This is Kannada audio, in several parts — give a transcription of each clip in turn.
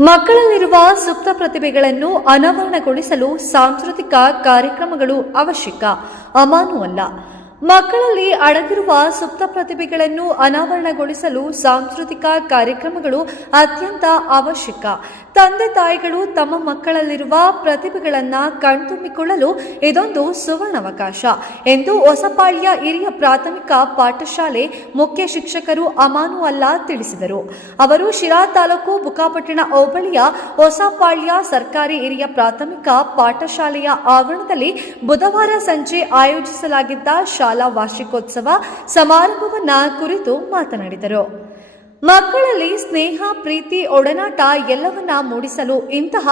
ಮಕ್ಕಳಲ್ಲಿರುವ ಸುಪ್ತ ಪ್ರತಿಭೆಗಳನ್ನು ಅನಾವರಣಗೊಳಿಸಲು ಸಾಂಸ್ಕೃತಿಕ ಕಾರ್ಯಕ್ರಮಗಳು ಅವಶ್ಯಕ. ಅಮಾನು ಅಲ್ಲ. ಮಕ್ಕಳಲ್ಲಿ ಅಡಗಿರುವ ಸುಪ್ತ ಪ್ರತಿಭೆಗಳನ್ನು ಅನಾವರಣಗೊಳಿಸಲು ಸಾಂಸ್ಕೃತಿಕ ಕಾರ್ಯಕ್ರಮಗಳು ಅತ್ಯಂತ ಅವಶ್ಯಕ. ತಂದೆ ತಾಯಿಗಳು ತಮ್ಮ ಮಕ್ಕಳಲ್ಲಿರುವ ಪ್ರತಿಭೆಗಳನ್ನು ಕಣ್ತುಂಬಿಕೊಳ್ಳಲು ಇದೊಂದು ಸುವರ್ಣಾವಕಾಶ ಎಂದು ಹೊಸಪಾಳ್ಯ ಹಿರಿಯ ಪ್ರಾಥಮಿಕ ಪಾಠಶಾಲೆ ಮುಖ್ಯ ಶಿಕ್ಷಕರು ಅಮಾನು ಅಲ್ಲಾ ತಿಳಿಸಿದರು. ಅವರು ಶಿರಾ ತಾಲೂಕು ಬುಕಾಪಟ್ಟಣ ಹೋಬಳಿಯ ಹೊಸಪಾಳ್ಯ ಸರ್ಕಾರಿ ಹಿರಿಯ ಪ್ರಾಥಮಿಕ ಪಾಠಶಾಲೆಯ ಆವರಣದಲ್ಲಿ ಬುಧವಾರ ಸಂಜೆ ಆಯೋಜಿಸಲಾಗಿದ್ದ ಶಾಲಾ ವಾರ್ಷಿಕೋತ್ಸವ ಸಮಾರಂಭವನ್ನ ಕುರಿತು ಮಾತನಾಡಿದರು. ಮಕ್ಕಳಲ್ಲಿ ಸ್ನೇಹ, ಪ್ರೀತಿ, ಒಡನಾಟ ಎಲ್ಲವನ್ನ ಮೂಡಿಸಲು ಇಂತಹ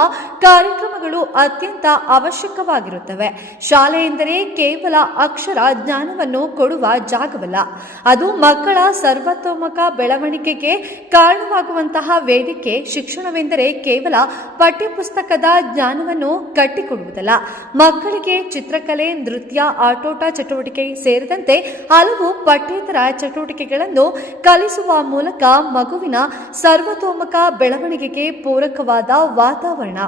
ಕಾರ್ಯಕ್ರಮಗಳು ಅತ್ಯಂತ ಅವಶ್ಯಕವಾಗಿರುತ್ತವೆ. ಶಾಲೆ ಎಂದರೆ ಕೇವಲ ಅಕ್ಷರ ಜ್ಞಾನವನ್ನು ಕೊಡುವ ಜಾಗವಲ್ಲ. ಅದು ಮಕ್ಕಳ ಸರ್ವತೋಮುಖ ಬೆಳವಣಿಗೆಗೆ ಕಾರಣವಾಗುವಂತಹ ವೇದಿಕೆ. ಶಿಕ್ಷಣವೆಂದರೆ ಕೇವಲ ಪಠ್ಯಪುಸ್ತಕದ ಜ್ಞಾನವನ್ನು ಕಟ್ಟಿಕೊಡುವುದಲ್ಲ. ಮಕ್ಕಳಿಗೆ ಚಿತ್ರಕಲೆ, ನೃತ್ಯ, ಆಟೋಟ ಚಟುವಟಿಕೆ ಸೇರಿದಂತೆ ಹಲವು ಪಠ್ಯೇತರ ಚಟುವಟಿಕೆಗಳನ್ನು ಕಲಿಸುವ ಮೂಲಕ ಮಗುವಿನ ಸರ್ವತೋಮುಖ ಬೆಳವಣಿಗೆಗೆ ಪೂರಕವಾದ ವಾತಾವರಣ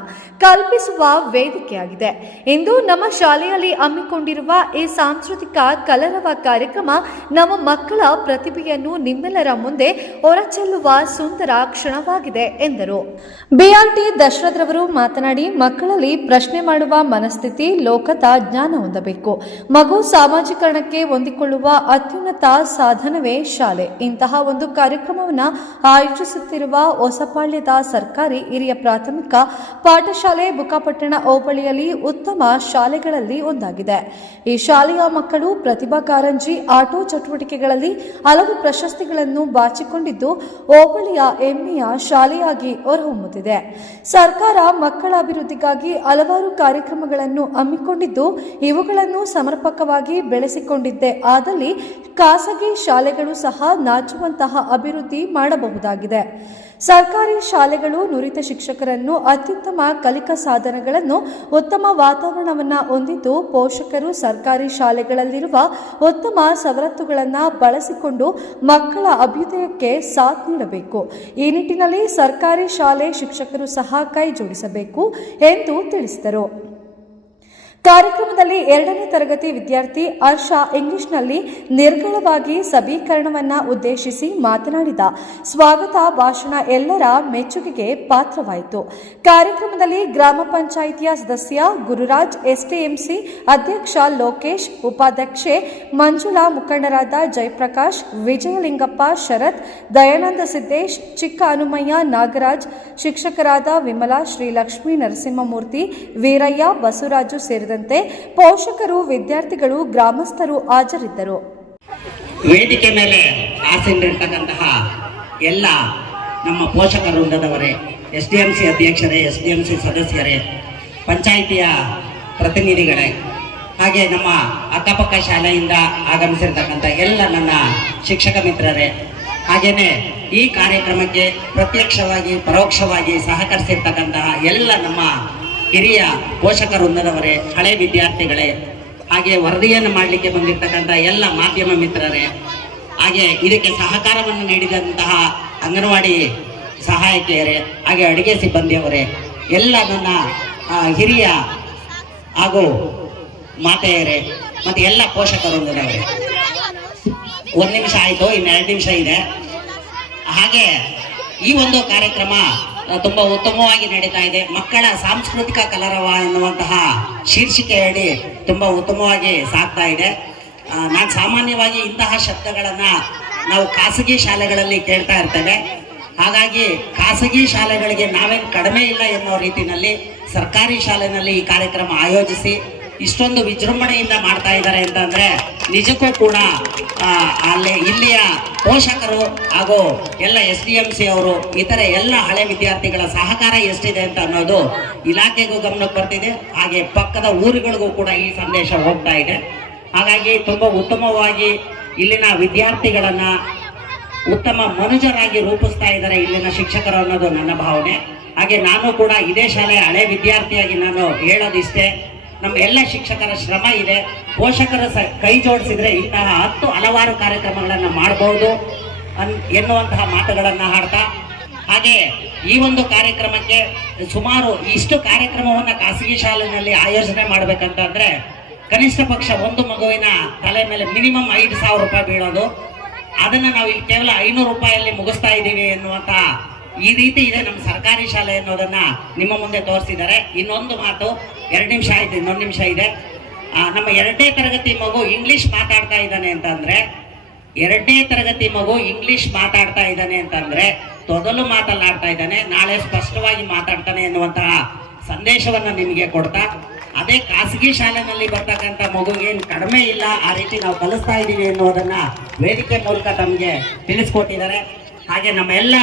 ಕಲ್ಪಿಸುವ ವೇದಿಕೆಯಾಗಿದೆ. ಇಂದು ನಮ್ಮ ಶಾಲೆಯಲ್ಲಿ ಹಮ್ಮಿಕೊಂಡಿರುವ ಈ ಸಾಂಸ್ಕೃತಿಕ ಕಲರವ ಕಾರ್ಯಕ್ರಮ ನಮ್ಮ ಮಕ್ಕಳ ಪ್ರತಿಭೆಯನ್ನು ನಿಮ್ಮೆಲ್ಲರ ಮುಂದೆ ಹೊರಚೆಲ್ಲುವ ಸುಂದರ ಕ್ಷಣವಾಗಿದೆ ಎಂದರು. ಬಿಆರ್ಟಿ ದಶರಥ್ರವರು ಮಾತನಾಡಿ, ಮಕ್ಕಳಲ್ಲಿ ಪ್ರಶ್ನೆ ಮಾಡುವ ಮನಸ್ಥಿತಿ, ಲೋಕದ ಜ್ಞಾನ ಹೊಂದಬೇಕು. ಮಗು ಸಾಮಾಜೀಕರಣಕ್ಕೆ ಹೊಂದಿಕೊಳ್ಳುವ ಅತ್ಯುನ್ನತ ಸಾಧನವೇ ಶಾಲೆ. ಇಂತಹ ಒಂದು ಕಾರ್ಯಕ್ರಮವನ್ನು ಆಯೋಜಿಸುತ್ತಿರುವ ಹೊಸಪಾಳ್ಯದ ಸರ್ಕಾರಿ ಹಿರಿಯ ಪ್ರಾಥಮಿಕ ಪಾಠಶಾಲೆ ಬುಕ್ಕಪಟ್ಟಣ ಹೋಬಳಿಯಲ್ಲಿ ಉತ್ತಮ ಶಾಲೆಗಳಲ್ಲಿ ಒಂದಾಗಿದೆ. ಈ ಶಾಲೆಯ ಮಕ್ಕಳು ಪ್ರತಿಭಾ ಕಾರಂಜಿ, ಆಟೋ ಚಟುವಟಿಕೆಗಳಲ್ಲಿ ಹಲವು ಪ್ರಶಸ್ತಿಗಳನ್ನು ಬಾಚಿಕೊಂಡಿದ್ದು, ಹೋಬಳಿಯ ಹೆಮ್ಮೆಯ ಶಾಲೆಯಾಗಿ ಹೊರಹೊಮ್ಮುತ್ತಿದೆ. ಸರ್ಕಾರ ಮಕ್ಕಳ ಅಭಿವೃದ್ಧಿಗಾಗಿ ಹಲವಾರು ಕಾರ್ಯಕ್ರಮಗಳನ್ನು ಹಮ್ಮಿಕೊಂಡಿದ್ದು, ಇವುಗಳನ್ನು ಸಮರ್ಪಕವಾಗಿ ಬೆಳೆಸಿಕೊಂಡಿದ್ದೆ ಆದಲ್ಲಿ ಖಾಸಗಿ ಶಾಲೆಗಳು ಸಹ ನಾಚುವಂತಹ ಅಭಿವೃದ್ಧಿ ಮಾಡಬಹುದಾಗಿದೆ. ಸರ್ಕಾರಿ ಶಾಲೆಗಳು ನುರಿತ ಶಿಕ್ಷಕರನ್ನು ಅತ್ಯುತ್ತಮ ಕಲಿಕಾ ಸಾಧನಗಳನ್ನು ಉತ್ತಮ ವಾತಾವರಣವನ್ನು ಹೊಂದಿದ್ದು, ಪೋಷಕರು ಸರ್ಕಾರಿ ಶಾಲೆಗಳಲ್ಲಿರುವ ಉತ್ತಮ ಸವಲತ್ತುಗಳನ್ನು ಬಳಸಿಕೊಂಡು ಮಕ್ಕಳ ಅಭ್ಯುದಯಕ್ಕೆ ಸಾಥ್ ನೀಡಬೇಕು. ಈ ನಿಟ್ಟಿನಲ್ಲಿ ಸರ್ಕಾರಿ ಶಾಲೆ ಶಿಕ್ಷಕರು ಸಹ ಕೈ ಜೋಡಿಸಬೇಕು ಎಂದು ತಿಳಿಸಿದರು. ಕಾರ್ಯಕ್ರಮದಲ್ಲಿ ಎರಡನೇ ತರಗತಿ ವಿದ್ಯಾರ್ಥಿ ಹರ್ಷ ಇಂಗ್ಲಿಷ್ನಲ್ಲಿ ನಿರ್ಗಳವಾಗಿ ಸಬೀಕರಣವನ್ನ ಉದ್ದೇಶಿಸಿ ಮಾತನಾಡಿದ. ಸ್ವಾಗತ ಭಾಷಣ ಎಲ್ಲರ ಮೆಚ್ಚುಗೆಗೆ ಪಾತ್ರವಾಯಿತು. ಕಾರ್ಯಕ್ರಮದಲ್ಲಿ ಗ್ರಾಮ ಪಂಚಾಯಿತಿಯ ಸದಸ್ಯ ಗುರುರಾಜ್, ಎಸ್ಟಿಎಂಸಿ ಅಧ್ಯಕ್ಷ ಲೋಕೇಶ್, ಉಪಾಧ್ಯಕ್ಷೆ ಮಂಜುಳಾ, ಮುಖಂಡರಾದ ಜಯಪ್ರಕಾಶ್, ವಿಜಯಲಿಂಗಪ್ಪ, ಶರತ್, ದಯಾನಂದ ಸಿದ್ದೇಶ್ ಚಿಕ್ಕ ಅನುಮಯ್ಯ ನಾಗರಾಜ್, ಶಿಕ್ಷಕರಾದ ವಿಮಲಾ ಶ್ರೀಲಕ್ಷ್ಮೀ, ನರಸಿಂಹಮೂರ್ತಿ, ವೀರಯ್ಯ, ಬಸವರಾಜು ಸೇರಿದಂತೆ ಪೋಷಕರು, ವಿದ್ಯಾರ್ಥಿಗಳು, ಗ್ರಾಮಸ್ಥರು ಹಾಜರಿದ್ದರು. ವೇದಿಕೆ ಮೇಲೆ ಆಸೀನರಿರ್ತಕ್ಕಂತಹ ಎಲ್ಲ ನಮ್ಮ ಪೋಷಕ ವೃಂದದವರೇ ಎಸ್ ಡಿ ಎಂ ಸಿ ಅಧ್ಯಕ್ಷರೇ ಎಸ್ ಡಿ ಎಂ ಸಿ ಸದಸ್ಯರೇ, ಪಂಚಾಯಿತಿಯ ಪ್ರತಿನಿಧಿಗಳೇ, ಹಾಗೆ ನಮ್ಮ ಅಕ್ಕಪಕ್ಕ ಶಾಲೆಯಿಂದ ಆಗಮಿಸಿರ್ತಕ್ಕಂಥ ಎಲ್ಲ ನನ್ನ ಶಿಕ್ಷಕ ಮಿತ್ರರೇ, ಹಾಗೆಯೇ ಈ ಕಾರ್ಯಕ್ರಮಕ್ಕೆ ಪ್ರತ್ಯಕ್ಷವಾಗಿ, ಪರೋಕ್ಷವಾಗಿ ಸಹಕರಿಸಿರ್ತಕ್ಕಂತಹ ಎಲ್ಲ ನಮ್ಮ ಹಿರಿಯ ಪೋಷಕ ವೃಂದದವರೇ ಹಳೆ ವಿದ್ಯಾರ್ಥಿಗಳೇ, ಹಾಗೆ ವರದಿಯನ್ನು ಮಾಡಲಿಕ್ಕೆ ಬಂದಿರತಕ್ಕಂಥ ಎಲ್ಲ ಮಾಧ್ಯಮ ಮಿತ್ರರೇ, ಹಾಗೆ ಇದಕ್ಕೆ ಸಹಕಾರವನ್ನು ನೀಡಿದಂತಹ ಅಂಗನವಾಡಿ ಸಹಾಯಕಿಯರೇ, ಹಾಗೆ ಅಡುಗೆ ಸಿಬ್ಬಂದಿಯವರೇ ಎಲ್ಲ ನನ್ನ ಹಿರಿಯ ಹಾಗೂ ಮಾತೆಯರೇ, ಮತ್ತು ಎಲ್ಲ ಪೋಷಕರೊಂದಿನವರೇ ಒಂದು ನಿಮಿಷ ಆಯಿತು, ಇನ್ನು ಎರಡು ನಿಮಿಷ ಇದೆ. ಹಾಗೆ ಈ ಒಂದು ಕಾರ್ಯಕ್ರಮ ತುಂಬಾ ಉತ್ತಮವಾಗಿ ನಡೀತಾ ಇದೆ. ಮಕ್ಕಳ ಸಾಂಸ್ಕೃತಿಕ ಕಲರವ ಎನ್ನುವಂತಹ ಶೀರ್ಷಿಕೆಯಡಿ ತುಂಬಾ ಉತ್ತಮವಾಗಿ ಸಾಗ್ತಾ ಇದೆ. ನಾನು ಸಾಮಾನ್ಯವಾಗಿ ಇಂತಹ ಶಬ್ದಗಳನ್ನ ನಾವು ಖಾಸಗಿ ಶಾಲೆಗಳಲ್ಲಿ ಕೇಳ್ತಾ ಇರ್ತೇವೆ. ಹಾಗಾಗಿ ಖಾಸಗಿ ಶಾಲೆಗಳಿಗೆ ನಾವೇನು ಕಡಿಮೆ ಇಲ್ಲ ಎನ್ನುವ ರೀತಿಯಲ್ಲಿ ಸರ್ಕಾರಿ ಶಾಲೆಯಲ್ಲಿ ಈ ಕಾರ್ಯಕ್ರಮ ಆಯೋಜಿಸಿ ಇಷ್ಟೊಂದು ವಿಜೃಂಭಣೆಯಿಂದ ಮಾಡ್ತಾ ಇದ್ದಾರೆ ಅಂತಂದ್ರೆ ನಿಜಕ್ಕೂ ಕೂಡ ಅಲ್ಲಿ ಇಲ್ಲಿಯ ಪೋಷಕರು ಹಾಗೂ ಎಲ್ಲ ಎಸ್ ಡಿ ಎಂ ಸಿ ಅವರು, ಇತರೆ ಎಲ್ಲ ಹಳೆ ವಿದ್ಯಾರ್ಥಿಗಳ ಸಹಕಾರ ಎಷ್ಟಿದೆ ಅಂತ ಅನ್ನೋದು ಇಲಾಖೆಗೂ ಗಮನಕ್ಕೆ ಬರ್ತಿದೆ. ಹಾಗೆ ಪಕ್ಕದ ಊರುಗಳಿಗೂ ಕೂಡ ಈ ಸಂದೇಶ ಹೋಗ್ತಾ ಇದೆ. ಹಾಗಾಗಿ ತುಂಬ ಉತ್ತಮವಾಗಿ ಇಲ್ಲಿನ ವಿದ್ಯಾರ್ಥಿಗಳನ್ನು ಉತ್ತಮ ಮನುಜರಾಗಿ ರೂಪಿಸ್ತಾ ಇದ್ದಾರೆ ಇಲ್ಲಿನ ಶಿಕ್ಷಕರು ಅನ್ನೋದು ನನ್ನ ಭಾವನೆ. ಹಾಗೆ ನಾನು ಕೂಡ ಇದೇ ಶಾಲೆಯ ಹಳೆ ವಿದ್ಯಾರ್ಥಿಯಾಗಿ ನಾನು ಹೇಳೋದಿಷ್ಟೇ. ನಮ್ಮ ಎಲ್ಲ ಶಿಕ್ಷಕರ ಶ್ರಮ ಇದೆ. ಪೋಷಕರ ಸ ಕೈ ಜೋಡಿಸಿದ್ರೆ ಇಂತಹ ಹತ್ತು ಹಲವಾರು ಕಾರ್ಯಕ್ರಮಗಳನ್ನು ಮಾಡಬಹುದು ಅನ್ ಎನ್ನುವಂತಹ ಮಾತುಗಳನ್ನು ಹಾಡ್ತಾ. ಹಾಗೆ ಈ ಒಂದು ಕಾರ್ಯಕ್ರಮಕ್ಕೆ ಸುಮಾರು ಇಷ್ಟು ಕಾರ್ಯಕ್ರಮವನ್ನು ಖಾಸಗಿ ಶಾಲೆಯಲ್ಲಿ ಆಯೋಜನೆ ಮಾಡಬೇಕಂತಂದರೆ ಕನಿಷ್ಠ ಪಕ್ಷ ಒಂದು ಮಗುವಿನ ತಲೆ ಮೇಲೆ ಮಿನಿಮಮ್ ಐದು ಸಾವಿರ ರೂಪಾಯಿ ಬೀಳೋದು. ಅದನ್ನು ನಾವು ಇಲ್ಲಿ ಕೇವಲ ಐನೂರು ರೂಪಾಯಲ್ಲಿ ಮುಗಿಸ್ತಾ ಇದ್ದೀವಿ ಎನ್ನುವಂತ ಈ ರೀತಿ ಇದೆ ನಮ್ಮ ಸರ್ಕಾರಿ ಶಾಲೆ ಅನ್ನೋದನ್ನ ನಿಮ್ಮ ಮುಂದೆ ತೋರಿಸಿದ್ದಾರೆ. ಇನ್ನೊಂದು ಮಾತು, ಎರಡು ನಿಮಿಷ ಆಯ್ತು, ಇನ್ನೊಂದು ನಿಮಿಷ ಇದೆ. ನಮ್ಮ ಎರಡನೇ ತರಗತಿ ಮಗು ಇಂಗ್ಲಿಷ್ ಮಾತಾಡ್ತಾ ಇದ್ದಾನೆ ಅಂತಂದ್ರೆ, ಎರಡನೇ ತರಗತಿ ಮಗು ಇಂಗ್ಲಿಷ್ ಮಾತಾಡ್ತಾ ಇದ್ದಾನೆ ಅಂತಂದ್ರೆ, ತೊದಲು ಮಾತಲ್ಲಾಡ್ತಾ ಇದ್ದಾನೆ, ನಾಳೆ ಸ್ಪಷ್ಟವಾಗಿ ಮಾತಾಡ್ತಾನೆ ಎನ್ನುವಂತಹ ಸಂದೇಶವನ್ನ ನಿಮಗೆ ಕೊಡ್ತಾ, ಅದೇ ಖಾಸಗಿ ಶಾಲೆನಲ್ಲಿ ಬರ್ತಕ್ಕಂಥ ಮಗುಗೇನು ಕಡಿಮೆ ಇಲ್ಲ, ಆ ರೀತಿ ನಾವು ಕಲಿಸ್ತಾ ಇದ್ದೀವಿ ಎನ್ನುವುದನ್ನು ವೇದಿಕೆ ಮೂಲಕ ತಮಗೆ ತಿಳಿಸ್ಕೊಟ್ಟಿದ್ದಾರೆ. ಹಾಗೆ ನಮ್ಮ ಎಲ್ಲ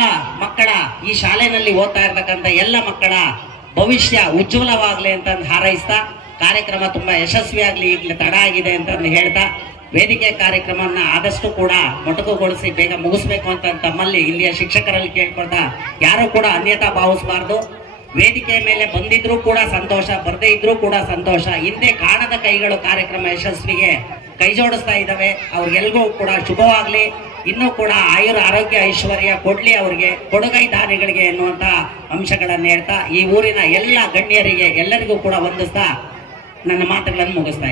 ಮಕ್ಕಳ ಈ ಶಾಲೆಯಲ್ಲಿ ಓದ್ತಾ ಇರ್ತಕ್ಕಂಥ ಎಲ್ಲ ಮಕ್ಕಳ ಭವಿಷ್ಯ ಉಜ್ವಲವಾಗಲಿ ಅಂತಂದು ಹಾರೈಸ್ತಾ, ಕಾರ್ಯಕ್ರಮ ತುಂಬಾ ಯಶಸ್ವಿಯಾಗಲಿ, ಈಗಲೇ ತಡ ಆಗಿದೆ ಅಂತಂದು ಹೇಳ್ತಾ, ವೇದಿಕೆ ಕಾರ್ಯಕ್ರಮವನ್ನ ಆದಷ್ಟು ಕೂಡ ಮೊಟಕುಗೊಳಿಸಿ ಬೇಗ ಮುಗಿಸ್ಬೇಕು ಅಂತ ತಮ್ಮಲ್ಲಿ ಇಲ್ಲಿಯ ಶಿಕ್ಷಕರಲ್ಲಿ ಕೇಳ್ಕೊಳ್ತಾ, ಯಾರು ಕೂಡ ಅನ್ಯತಾ ಭಾವಿಸಬಾರ್ದು. ವೇದಿಕೆ ಮೇಲೆ ಬಂದಿದ್ರು ಕೂಡ ಸಂತೋಷ, ಬರದೇ ಇದ್ರೂ ಕೂಡ ಸಂತೋಷ. ಹಿಂದೆ ಕಾಣದ ಕೈಗಳು ಕಾರ್ಯಕ್ರಮ ಯಶಸ್ವಿಗೆ ಕೈ ಜೋಡಿಸ್ತಾ ಇದ್ದಾವೆ. ಅವ್ರಿಗೆಲ್ಗೂ ಕೂಡ ಶುಭವಾಗ್ಲಿ. ಇನ್ನೂ ಕೂಡ ಆಯುರ ಆರೋಗ್ಯ ಐಶ್ವರ್ಯ ಕೊಡ್ಲಿ ಅವರಿಗೆ, ಕೊಡುಗೈ ದಾನಿಗಳಿಗೆ ಎನ್ನುವಂತ ಅಂಶಗಳನ್ನು ಹೇಳ್ತಾ ಈ ಊರಿನ ಎಲ್ಲ ಗಣ್ಯರಿಗೆ ಎಲ್ಲರಿಗೂ ಕೂಡ ವಂದಿಸ್ತಾ ನನ್ನ ಮಾತುಗಳನ್ನು ಮುಗಿಸ್ತಾ